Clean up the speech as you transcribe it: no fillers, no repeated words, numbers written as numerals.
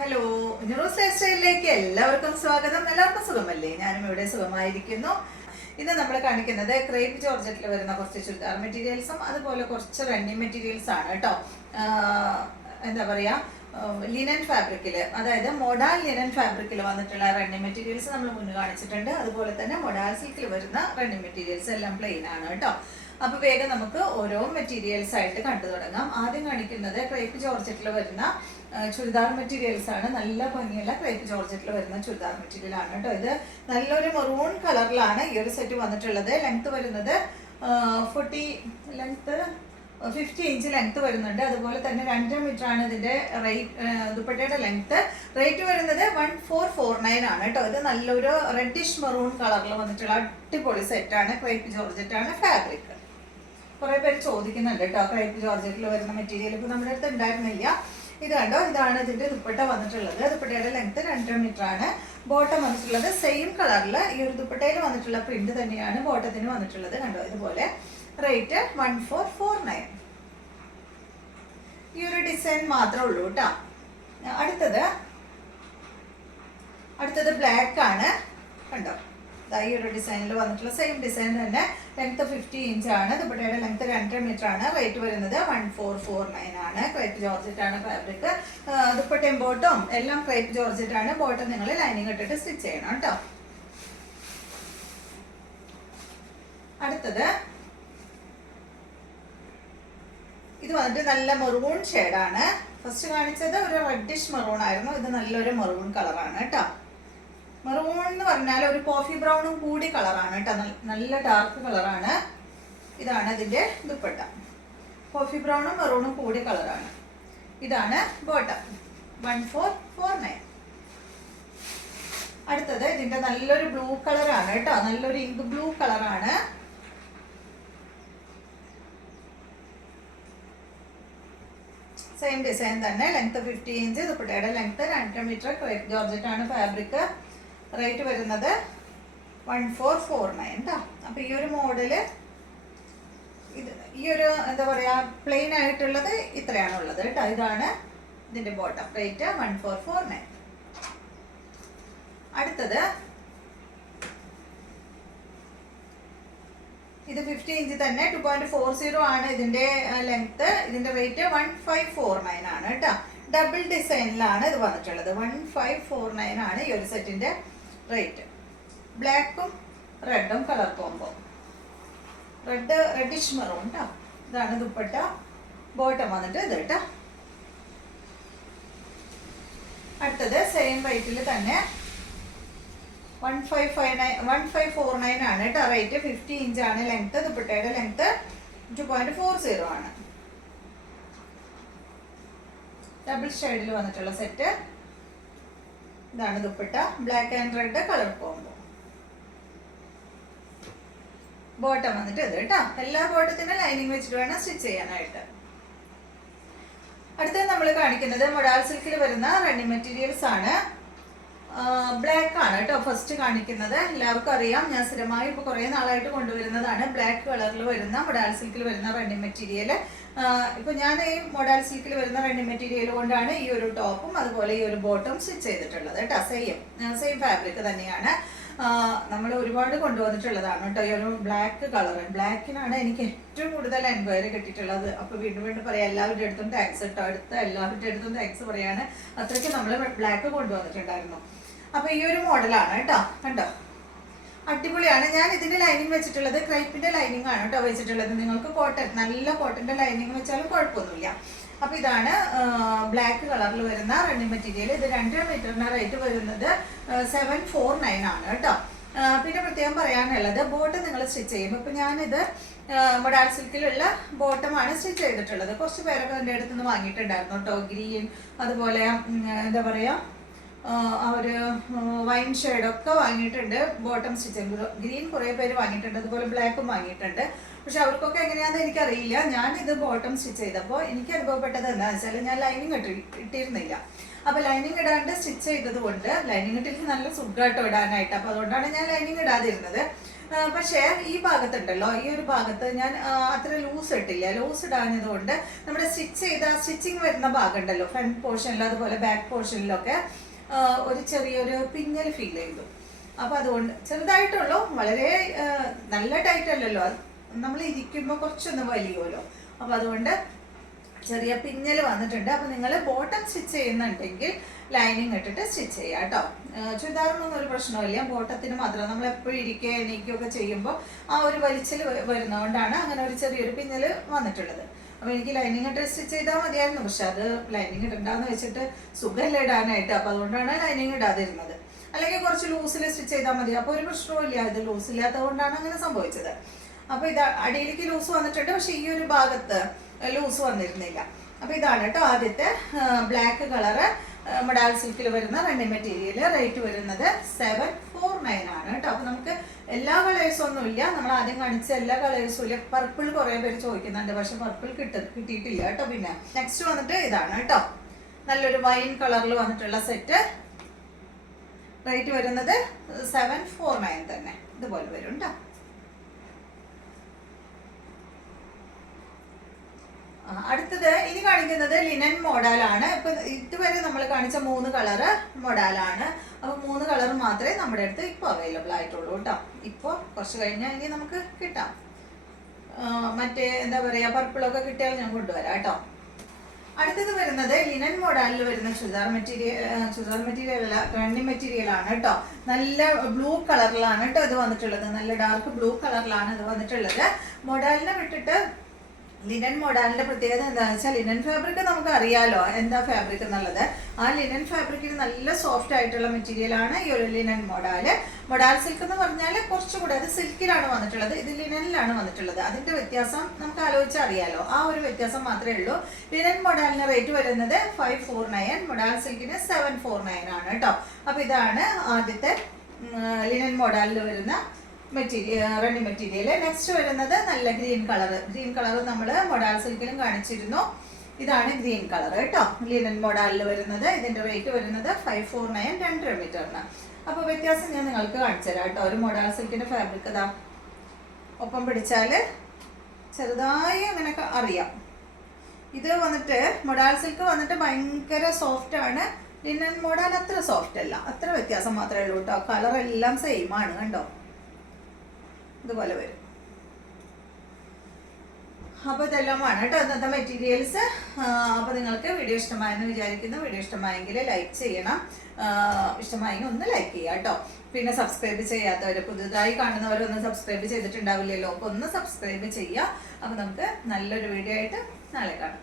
Hello, news life സ്റ്റൈലിലേക്ക് എല്ലാവർക്കും സ്വാഗതം. എല്ലാവർക്കും സുഖമല്ലേ? ഞാനും ഇവിടെ സുഖമായിരിക്കുന്നു. ഇന്ന് നമ്മൾ കാണിക്കുന്നത് ക്രേപ്പ് ജോർജറ്റിൽ വരുന്ന കുറച്ച് ചുരിദാർ മെറ്റീരിയൽസും അതുപോലെ കുറച്ച് റണ്ണിങ് മെറ്റീരിയൽസ് ആണ് കേട്ടോ. എന്താ പറയുക, ലിനൻ ഫാബ്രിക്കിൽ, അതായത് മൊഡാൽ ലിനൻ ഫാബ്രിക്കിൽ വന്നിട്ടുള്ള റണ്ണിങ് മെറ്റീരിയൽസ് നമ്മൾ മുന്നേ കാണിച്ചിട്ടുണ്ട്. അതുപോലെ തന്നെ മൊഡാൽ സിൽക്കിൽ വരുന്ന റണ്ണിങ് മെറ്റീരിയൽസ് എല്ലാം പ്ലെയിൻ ആണ് കേട്ടോ. അപ്പോൾ വേഗം നമുക്ക് ഓരോ മെറ്റീരിയൽസ് ആയിട്ട് കണ്ടു തുടങ്ങാം. ആദ്യം കാണിക്കുന്നത് ക്രേപ്പ് ജോർജറ്റിൽ വരുന്ന ചുരിദാർ മെറ്റീരിയൽസ് ആണ്. നല്ല ഭംഗിയുള്ള ക്രേപ്പ് ജോർജറ്റിൽ വരുന്ന ചുരിദാർ മെറ്റീരിയൽ ആണ് കേട്ടോ. ഇത് നല്ലൊരു മെറൂൺ കളറിലാണ് ഈ ഒരു സെറ്റ് വന്നിട്ടുള്ളത്. ലെങ്ത് വരുന്നത് 50 ഇഞ്ച് ലെങ്ത് വരുന്നുണ്ട്. അതുപോലെ തന്നെ 2 മീറ്റർ ആണ് ഇതിന്റെ ദുപ്പട്ടയുടെ ലെങ്ത്. റേറ്റ് വരുന്നത് 1449 ആണ് കേട്ടോ. ഇത് നല്ലൊരു റെഡിഷ് മെറൂൺ കളറിൽ വന്നിട്ടുള്ള അടിപൊളി സെറ്റാണ്. ക്രേപ്പ് ജോർജറ്റ് ആണ് ഫാബ്രിക്. കുറെ പേര് ചോദിക്കുന്നുണ്ട് കേട്ടോ, ക്രേപ്പ് ജോർജറ്റിൽ വരുന്ന മെറ്റീരിയൽ ഇപ്പൊ നമ്മുടെ അടുത്ത് ഉണ്ടായിരുന്നില്ല. ഇത് കണ്ടോ, ഇതാണ് ഇതിന്റെ ദുപ്പട്ട വന്നിട്ടുള്ളത്. ദുപ്പട്ടയുടെ ലെങ്ത് 2 മീറ്റർ ആണ്. ബോട്ടം വന്നിട്ടുള്ളത് സെയിം കളറിൽ ഈ ഒരു ദുപ്പട്ടയിൽ വന്നിട്ടുള്ള പ്രിന്റ് തന്നെയാണ് ബോട്ടത്തിന് വന്നിട്ടുള്ളത്. കണ്ടോ, ഇതുപോലെ. റേറ്റ് 1449. ഈ ഒരു ഡിസൈൻ മാത്രമേ ഉള്ളൂ കേട്ടോ. അടുത്തത് ബ്ലാക്ക് ആണ്. കണ്ടോ, ഈ ഒരു ഡിസൈനിൽ വന്നിട്ടുള്ള സെയിം ഡിസൈൻ തന്നെ. ലെങ്ത് 50 ഇഞ്ച് ആണ്. ദുപ്പട്ടയുടെ ലെങ്ത് 2 മീറ്റർ ആണ്. റേറ്റ് വരുന്നത് 1449 ആണ്. ക്രേപ്പ് ജോർജറ്റ് ആണ് ഫാബ്രിക്. ദുപ്പട്ടയും ബോട്ടും എല്ലാം ക്രേപ്പ് ജോർജറ്റ് ആണ്. ബോട്ടം നിങ്ങൾ ലൈനിങ് ഇട്ടിട്ട് സ്റ്റിച്ച് ചെയ്യണം കേട്ടോ. അടുത്തത് ഇത് വന്നിട്ട് നല്ല മെറൂൺ ഷെയ്ഡാണ്. ഫസ്റ്റ് കാണിച്ചത് ഒരു റെഡിഷ് മെറൂൺ ആയിരുന്നു. ഇത് നല്ലൊരു മെറൂൺ കളറാണ് കേട്ടോ. മെറൂൺ എന്ന് പറഞ്ഞാൽ ഒരു കോഫി ബ്രൗണും കൂടി കളറാണ് കേട്ടോ. നല്ല ഡാർക്ക് കളറാണ്. ഇതാണ് ഇതിന്റെ ദുപ്പട്ട. കോഫി ബ്രൗണും മെറൂണും കൂടി കളറാണ്. ഇതാണ് ബോട്ടം. 1449. അടുത്തത് ഇതിന്റെ നല്ലൊരു ബ്ലൂ കളറാണ് കേട്ടോ. നല്ലൊരു ഇങ്ക് ബ്ലൂ കളറാണ്. സെയിം ഡിസൈൻ തന്നെ. Length 50 inch. ദുപ്പട്ടയുടെ ലെങ്ത് 2 മീറ്റർ. ക്രേപ്പ് ജോർജറ്റ് ആണ് ഫാബ്രിക്. റേറ്റ് വരുന്നത് 1449 കേട്ടോ. അപ്പൊ ഈ ഒരു മോഡല്, ഈ ഒരു എന്താ പറയാ, പ്ലെയിൻ ആയിട്ടുള്ളത് ഇത്രയാണുള്ളത് കേട്ടോ. ഇതാണ് ഇതിന്റെ ബോട്ടം. റേറ്റ് 1449. അടുത്തത് ഇത് 50 ഇഞ്ച് തന്നെ. 2.40 ആണ് ഇതിന്റെ ലെങ്ത്. ഇതിന്റെ റേറ്റ് 1549 ആണ് കേട്ടോ. ഡബിൾ ഡിസൈനിലാണ് ഇത് വന്നിട്ടുള്ളത്. 1549 ആണ് ഈ ഒരു സെറ്റിന്റെ റേറ്റ്. ബ്ലാക്കും റെഡും കളർ കോമ്പോ. റെഡിഷ് മെറൂൺ കേട്ടോ. ഇതാണ് ദുപ്പട്ട. ബോട്ടം വന്നിട്ട് ഇത് കേട്ടോ. അടുത്തത് സെയിം റേറ്റിൽ തന്നെ 1549 ആണ് കേട്ടോ. റേറ്റ് 50 ഇഞ്ച് ആണ് ലെങ്ത്. ദുപ്പട്ടയുടെ ലെങ്ത് 2.40 ആണ്. ഡബിൾ ഷെയ്ഡിൽ വന്നിട്ടുള്ള സെറ്റ്. ഇതാണ് dupatta. Black and red colour combo. Bottom വന്നിട്ട് ഇത് കേട്ടോ. എല്ലാ ബോട്ടത്തിനും ലൈനിങ് വെച്ചിട്ട് വേണം സ്റ്റിച്ച് ചെയ്യാനായിട്ട്. അടുത്തത് നമ്മൾ കാണിക്കുന്നത് മൊഡാൽ സിൽക്കിൽ വരുന്ന റണ്ണിങ് മെറ്റീരിയൽസ് ആണ്. ബ്ലാക്ക് ആണ് കേട്ടോ ഫസ്റ്റ് കാണിക്കുന്നത്. എല്ലാവർക്കും അറിയാം, ഞാൻ സ്ഥിരമായി ഇപ്പോൾ കുറേ നാളായിട്ട് കൊണ്ടുവരുന്നതാണ് ബ്ലാക്ക് കളറിൽ വരുന്ന മൊഡാൽ സിൽക്കിൽ വരുന്ന റണ്ണിങ് മെറ്റീരിയൽ. ഇപ്പൊ ഞാൻ ഈ മൊഡാൽ സിൽക്കിൽ വരുന്ന റണ്ണിങ് മെറ്റീരിയൽ കൊണ്ടാണ് ഈ ഒരു ടോപ്പും അതുപോലെ ഈ ഒരു ബോട്ടും സ്റ്റിച്ച് ചെയ്തിട്ടുള്ളത് കേട്ടോ. സെയിം ഫാബ്രിക് തന്നെയാണ്. നമ്മൾ ഒരുപാട് കൊണ്ടുവന്നിട്ടുള്ളതാണ് കേട്ടോ. ഈ ഒരു ബ്ലാക്ക് കളർ, ബ്ലാക്കിനാണ് എനിക്ക് ഏറ്റവും കൂടുതൽ എൻക്വയറി കിട്ടിയിട്ടുള്ളത്. അപ്പൊ വീണ്ടും വീണ്ടും പറയാം, എല്ലാവരുടെ അടുത്തും താങ്ക്സ് കേട്ടോ. എല്ലാവരുടെ അടുത്തും താങ്ക്സ് പറയാണ്. അത്രയ്ക്ക് നമ്മൾ ബ്ലാക്ക് കൊണ്ടുവന്നിട്ടുണ്ടായിരുന്നു. അപ്പൊ ഈ ഒരു മോഡലാണ് കേട്ടോ. കണ്ടോ, അടിപൊളിയാണ്. ഞാൻ ഇതിന്റെ ലൈനിങ് വെച്ചിട്ടുള്ളത് ക്രൈപ്പിന്റെ ലൈനിങ് ആണ് കേട്ടോ വെച്ചിട്ടുള്ളത്. നിങ്ങൾക്ക് കോട്ടൺ, നല്ല കോട്ടന്റെ ലൈനിങ് വെച്ചാലും കുഴപ്പമൊന്നുമില്ല. അപ്പൊ ഇതാണ് ബ്ലാക്ക് കളറിൽ വരുന്ന റണ്ണിങ് മെറ്റീരിയൽ. ഇത് 2 മീറ്ററിന്റെ റേറ്റ് വരുന്നത് 749 ആണ് കേട്ടോ. പിന്നെ പ്രത്യേകം പറയാനുള്ളത്, ബോട്ട് നിങ്ങൾ സ്റ്റിച്ച് ചെയ്യുമ്പോൾ, ഇപ്പൊ ഞാനിത് മൊഡാൽ സിൽക്കിലുള്ള ബോട്ടമാണ് സ്റ്റിച്ച് ചെയ്തിട്ടുള്ളത്. കുറച്ച് പേരൊക്കെ എൻ്റെ അടുത്ത് നിന്ന് വാങ്ങിയിട്ടുണ്ടായിരുന്നു കേട്ടോ. ഗ്രീൻ, അതുപോലെ എന്താ പറയാ, ഒരു വൈൻ ഷെയ്ഡൊക്കെ വാങ്ങിയിട്ടുണ്ട് ബോട്ടം സ്റ്റിച്ച്. ഗ്രീൻ കുറേ പേര് വാങ്ങിയിട്ടുണ്ട്, അതുപോലെ ബ്ലാക്കും വാങ്ങിയിട്ടുണ്ട്. പക്ഷെ അവർക്കൊക്കെ എങ്ങനെയാണെന്ന് എനിക്കറിയില്ല. ഞാനിത് ബോട്ടം സ്റ്റിച്ച് ചെയ്തപ്പോൾ എനിക്ക് അനുഭവപ്പെട്ടത് എന്താണെന്ന് വെച്ചാൽ, ഞാൻ ലൈനിങ് ഇട്ടിരുന്നില്ല. അപ്പോൾ ലൈനിങ് ഇടാണ്ട് സ്റ്റിച്ച് ചെയ്തത് കൊണ്ട് ലൈനിങ് ഇട്ടിട്ട് നല്ല സുഖമായിട്ട് ഇടാനായിട്ട്. അപ്പോൾ അതുകൊണ്ടാണ് ഞാൻ ലൈനിങ് ഇടാതിരുന്നത്. പക്ഷേ ഈ ഭാഗത്തുണ്ടല്ലോ, ഈ ഒരു ഭാഗത്ത് ഞാൻ അത്ര ലൂസ് ഇട്ടില്ല. ലൂസ് ഇടാഞ്ഞതുകൊണ്ട് നമ്മുടെ സ്റ്റിച്ചിങ് വരുന്ന ഭാഗം ഉണ്ടല്ലോ, ഫ്രണ്ട് പോർഷനിൽ അതുപോലെ ബാക്ക് പോർഷനിലൊക്കെ ഒരു ചെറിയൊരു പിന്നൽ ഫീൽ ചെയ്തു. അപ്പോൾ അതുകൊണ്ട് ചെറുതായിട്ടുള്ളൂ, വളരെ നല്ല ടൈറ്റ് അല്ലല്ലോ, നമ്മൾ ഇരിക്കുമ്പോൾ കുറച്ചൊന്ന് വലിയുമല്ലോ. അപ്പോൾ അതുകൊണ്ട് ചെറിയ പിന്നൽ വന്നിട്ടുണ്ട്. അപ്പോൾ നിങ്ങൾ ബോട്ടം സ്റ്റിച്ച് ചെയ്യുന്നുണ്ടെങ്കിൽ ലൈനിങ് ഇട്ടിട്ട് സ്റ്റിച്ച് ചെയ്യുക കേട്ടോ. ചുരിദാറിനൊന്നും ഒരു പ്രശ്നമില്ല, ബോട്ടത്തിന് മാത്രം. നമ്മൾ എപ്പോഴും ഇരിക്കുക എണീക്കുകയൊക്കെ ചെയ്യുമ്പോൾ ആ ഒരു വലിച്ചിൽ വരുന്നതുകൊണ്ടാണ് അങ്ങനെ ഒരു ചെറിയൊരു പിന്നൽ വന്നിട്ടുള്ളത്. അപ്പോൾ എനിക്ക് ലൈനിങ് ഇട്ട് സ്റ്റിച്ച് ചെയ്താൽ മതിയായിരുന്നു, പക്ഷെ അത് ലൈനിങ് ഇടണ്ടെന്ന് വെച്ചിട്ട് സുഖമല്ല ഇടാനായിട്ട്. അപ്പോൾ അതുകൊണ്ടാണ് ലൈനിങ് ഇടാതിരുന്നത്. അല്ലെങ്കിൽ കുറച്ച് ലൂസിൽ സ്റ്റിച്ച് ചെയ്താൽ മതി, അപ്പോൾ ഒരു പ്രശ്നവും ഇല്ല. ഇത് ലൂസ് ഇല്ലാത്തത് കൊണ്ടാണ് അങ്ങനെ സംഭവിച്ചത്. അപ്പോൾ ഇത് അടിയിലേക്ക് ലൂസ് വന്നിട്ടുണ്ട്, പക്ഷെ ഈ ഒരു ഭാഗത്ത് ലൂസ് വന്നിരുന്നില്ല. അപ്പോൾ ഇതാണ് കേട്ടോ ആദ്യത്തെ ബ്ലാക്ക് കളറ് മൊഡാൽ സിൽക്കിൽ വരുന്ന റണ്ണിങ് മെറ്റീരിയൽ. റേറ്റ് വരുന്നത് 749 ആണ് കേട്ടോ. അപ്പോൾ നമുക്ക് എല്ലാ കളേഴ്സും ഒന്നും ഇല്ല, നമ്മൾ ആദ്യം കാണിച്ച എല്ലാ കളേഴ്സും ഇല്ല. പർപ്പിൾ കുറേ പേര് ചോദിക്കുന്നുണ്ട്, പക്ഷെ പർപ്പിൾ കിട്ടിയിട്ടില്ല കേട്ടോ. പിന്നെ നെക്സ്റ്റ് വന്നിട്ട് ഇതാണ് കേട്ടോ, നല്ലൊരു വൈൻ കളറിൽ വന്നിട്ടുള്ള സെറ്റ്. റേറ്റ് വരുന്നത് 749 തന്നെ, ഇതുപോലെ വരും കേട്ടോ. അടുത്തത് ഇനി കാണിക്കുന്നത് ലിനൻ മോഡലാണ്. ഇപ്പൊ ഇതുവരെ നമ്മൾ കാണിച്ച 3 കളറ് മോഡലാണ്. അപ്പൊ 3 കളർ മാത്രമേ നമ്മുടെ അടുത്ത് ഇപ്പൊ അവൈലബിൾ ആയിട്ടുള്ളൂ കേട്ടോ. ഇപ്പൊ കുറച്ച് കഴിഞ്ഞാൽ ഇനി നമുക്ക് കിട്ടാം. മറ്റേ എന്താ പറയാ, പർപ്പിളൊക്കെ കിട്ടിയാൽ ഞാൻ കൊണ്ടുവരാം കേട്ടോ. അടുത്തത് വരുന്നത് ലിനൻ മോഡലിൽ വരുന്ന ചുരിദാർ മെറ്റീരിയൽ അല്ല, റണ്ണിങ് മെറ്റീരിയൽ ആണ് കേട്ടോ. നല്ല ബ്ലൂ കളറിലാണ് കേട്ടോ ഇത് വന്നിട്ടുള്ളത്. നല്ല ഡാർക്ക് ബ്ലൂ കളറിലാണ് ഇത് വന്നിട്ടുള്ളത്. മോഡലിനെ വിട്ടിട്ട് ലിനൻ മോഡലിന്റെ പ്രത്യേകത എന്താണെന്ന് വെച്ചാൽ, ലിനൻ ഫാബ്രിക് നമുക്ക് അറിയാലോ എന്താ ഫാബ്രിക് എന്നുള്ളത്. ആ ലിനൻ ഫാബ്രിക്കിന് നല്ല സോഫ്റ്റ് ആയിട്ടുള്ള മെറ്റീരിയൽ ആണ് ഈ ഒരു ലിനൻ മോഡാൽ സിൽക്ക് എന്ന് പറഞ്ഞാൽ കുറച്ചുകൂടെ അത് സിൽക്കിലാണ് വന്നിട്ടുള്ളത്, ഇത് ലിനനിലാണ് വന്നിട്ടുള്ളത്. അതിന്റെ വ്യത്യാസം നമുക്ക് ആലോചിച്ചാൽ അറിയാലോ, ആ ഒരു വ്യത്യാസം മാത്രമേ ഉള്ളൂ. ലിനൻ മോഡലിന് റേറ്റ് വരുന്നത് 549, മൊഡാൽ സിൽക്കിന് 749 ആണ് കേട്ടോ. അപ്പൊ ഇതാണ് ആദ്യത്തെ ലിനൻ മോഡലിൽ വരുന്ന റണ്ണിങ് മെറ്റീരിയൽ. നെക്സ്റ്റ് വരുന്നത് നല്ല ഗ്രീൻ കളർ നമ്മൾ മൊഡാൽ സിൽക്കിലും കാണിച്ചിരുന്നു. ഇതാണ് ഗ്രീൻ കളർ കേട്ടോ, ലിനൻ മോഡലിൽ വരുന്നത്. ഇതിന്റെ റേറ്റ് വരുന്നത് 549, 2 മീറ്ററിന്. അപ്പോൾ വ്യത്യാസം ഞാൻ നിങ്ങൾക്ക് കാണിച്ചു തരാം കേട്ടോ. ഒരു മൊഡാൽ സിൽക്കിന്റെ ഫാബ്രിക് ഇതാ ഒപ്പം പിടിച്ചാൽ ചെറുതായി അങ്ങനെയൊക്കെ അറിയാം. ഇത് വന്നിട്ട് മൊഡാൽ സിൽക്ക് വന്നിട്ട് ഭയങ്കര സോഫ്റ്റ് ആണ്. ലിനൻ മോഡൽ അത്ര സോഫ്റ്റ് അല്ല, അത്ര വ്യത്യാസം മാത്രമേ ഉള്ളൂ കേട്ടോ. കളർ എല്ലാം സെയിം ആണ് കണ്ടോ, ഇതുപോലെ വരും. അപ്പോൾ ഇതെല്ലാമാണ് കേട്ടോ ഇന്നത്തെ മെറ്റീരിയൽസ്. അപ്പോൾ നിങ്ങൾക്ക് വീഡിയോ ഇഷ്ടമായെന്ന് വിചാരിക്കുന്നു. വീഡിയോ ഇഷ്ടമായെങ്കിൽ ലൈക്ക് ചെയ്യണം, ഇഷ്ടമായെങ്കിൽ ഒന്ന് ലൈക്ക് ചെയ്യുക കേട്ടോ. പിന്നെ സബ്സ്ക്രൈബ് ചെയ്യാത്തവർ, പുതുതായി കാണുന്നവരൊന്നും സബ്സ്ക്രൈബ് ചെയ്തിട്ടുണ്ടാവില്ലല്ലോ, അപ്പോൾ ഒന്ന് സബ്സ്ക്രൈബ് ചെയ്യുക. അപ്പോൾ നമുക്ക് നല്ലൊരു വീഡിയോ ആയിട്ട് നാളെ കാണാം.